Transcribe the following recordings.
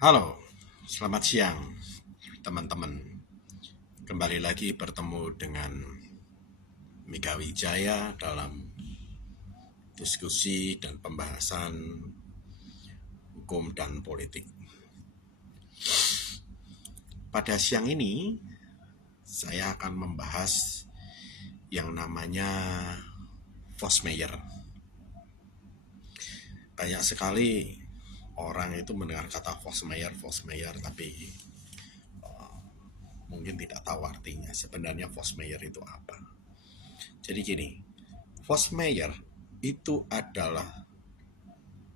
Halo, selamat siang teman-teman. Kembali lagi bertemu dengan Mika Wijaya dalam diskusi dan pembahasan hukum dan politik. Pada siang ini, saya akan membahas yang namanya Vosmeyer. Banyak sekali orang itu mendengar kata Vosmeyer, tapi mungkin tidak tahu artinya. Sebenarnya Vosmeyer itu apa? Jadi gini, Vosmeyer itu adalah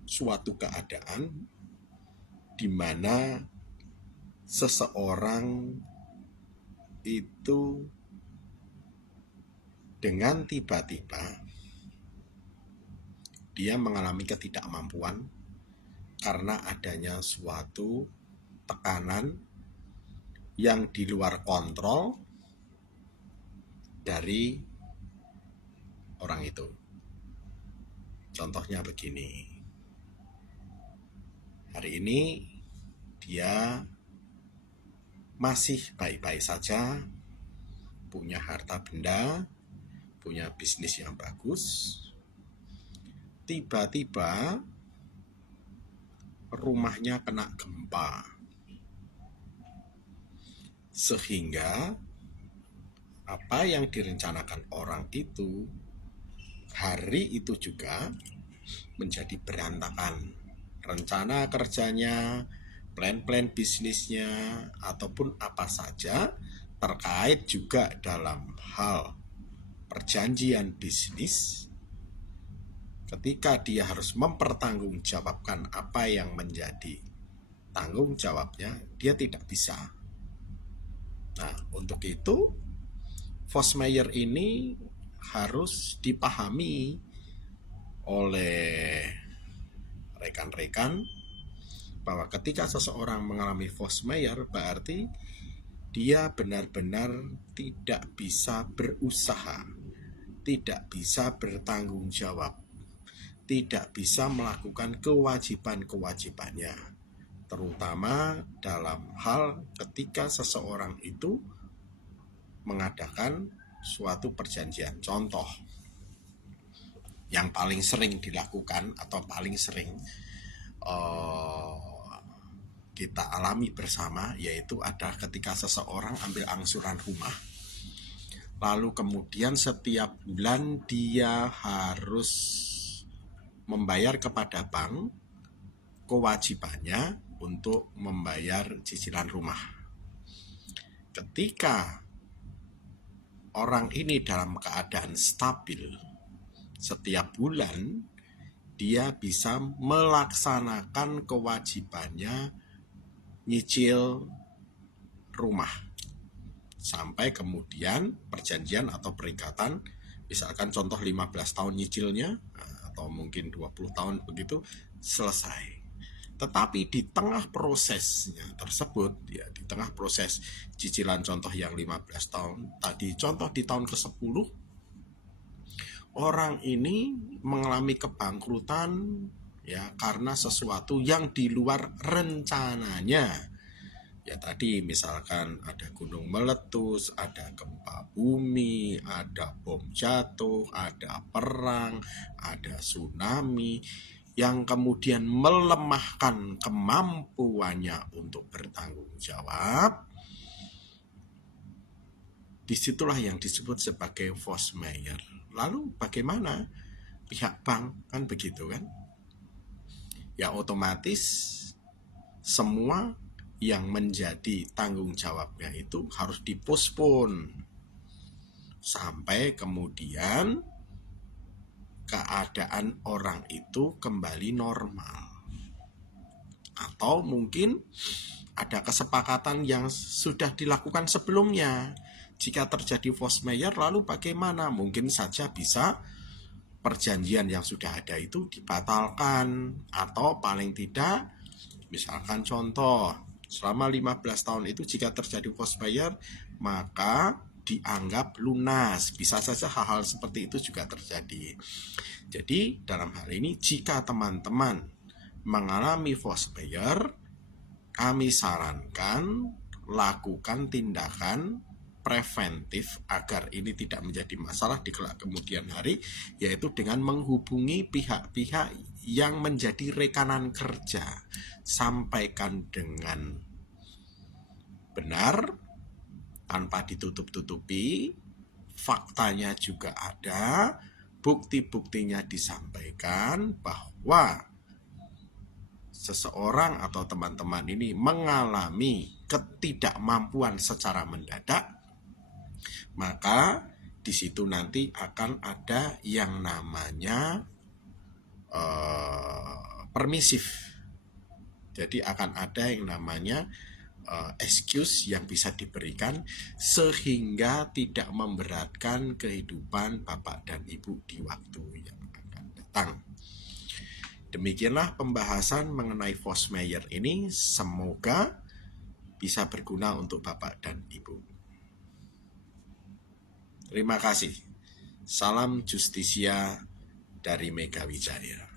suatu keadaan di mana seseorang itu dengan tiba-tiba dia mengalami ketidakmampuan karena adanya suatu tekanan yang di luar kontrol dari orang itu. Contohnya begini, hari ini dia masih baik-baik saja, punya harta benda, punya bisnis yang bagus. Tiba-tiba rumahnya kena gempa, sehingga apa yang direncanakan orang itu hari itu juga menjadi berantakan. Rencana kerjanya, plan-plan bisnisnya, ataupun apa saja terkait juga dalam hal perjanjian bisnis, ketika dia harus mempertanggungjawabkan apa yang menjadi tanggung jawabnya, dia tidak bisa. Nah, untuk itu Vosmeyer ini harus dipahami oleh rekan-rekan bahwa ketika seseorang mengalami Vosmeyer berarti dia benar-benar tidak bisa berusaha, tidak bisa bertanggung jawab, tidak bisa melakukan kewajiban-kewajibannya, terutama dalam hal ketika seseorang itu mengadakan suatu perjanjian. Contoh yang paling sering dilakukan atau paling sering kita alami bersama, yaitu ada ketika seseorang ambil angsuran rumah, lalu kemudian setiap bulan dia harus membayar kepada bank kewajibannya untuk membayar cicilan rumah. Ketika orang ini dalam keadaan stabil, setiap bulan dia bisa melaksanakan kewajibannya nyicil rumah sampai kemudian perjanjian atau perikatan, misalkan contoh 15 tahun nyicilnya atau mungkin 20 tahun begitu, selesai. Tetapi di tengah prosesnya tersebut, ya di tengah proses cicilan contoh yang 15 tahun tadi, contoh di tahun ke-10 orang ini mengalami kebangkrutan ya karena sesuatu yang di luar rencananya. Ya tadi misalkan ada gunung meletus, ada gempa bumi, ada bom jatuh, ada perang, ada tsunami yang kemudian melemahkan kemampuannya untuk bertanggung jawab. Disitulah yang disebut sebagai Vosmeyer. Lalu bagaimana pihak bank, kan begitu kan? Ya otomatis semua yang menjadi tanggung jawabnya itu harus dipospon sampai kemudian keadaan orang itu kembali normal. Atau mungkin ada kesepakatan yang sudah dilakukan sebelumnya. Jika terjadi Vosmeyer, lalu bagaimana? Mungkin saja bisa perjanjian yang sudah ada itu dibatalkan, atau paling tidak, misalkan contoh, selama 15 tahun itu jika terjadi Vosmeyer, maka dianggap lunas. Bisa saja hal-hal seperti itu juga terjadi. Jadi dalam hal ini jika teman-teman mengalami Vosmeyer, kami sarankan lakukan tindakan preventif agar ini tidak menjadi masalah di kelak kemudian hari, yaitu dengan menghubungi pihak-pihak yang menjadi rekanan kerja. Sampaikan dengan benar, tanpa ditutup-tutupi, faktanya juga ada, bukti-buktinya disampaikan bahwa seseorang atau teman-teman ini mengalami ketidakmampuan secara mendadak, maka di situ nanti akan ada yang namanya permisif. Jadi akan ada yang namanya excuse yang bisa diberikan sehingga tidak memberatkan kehidupan Bapak dan Ibu di waktu yang akan datang. Demikianlah pembahasan mengenai Vosmeyer ini, semoga bisa berguna untuk Bapak dan Ibu. Terima kasih. Salam Justisia dari Mega Wijaya.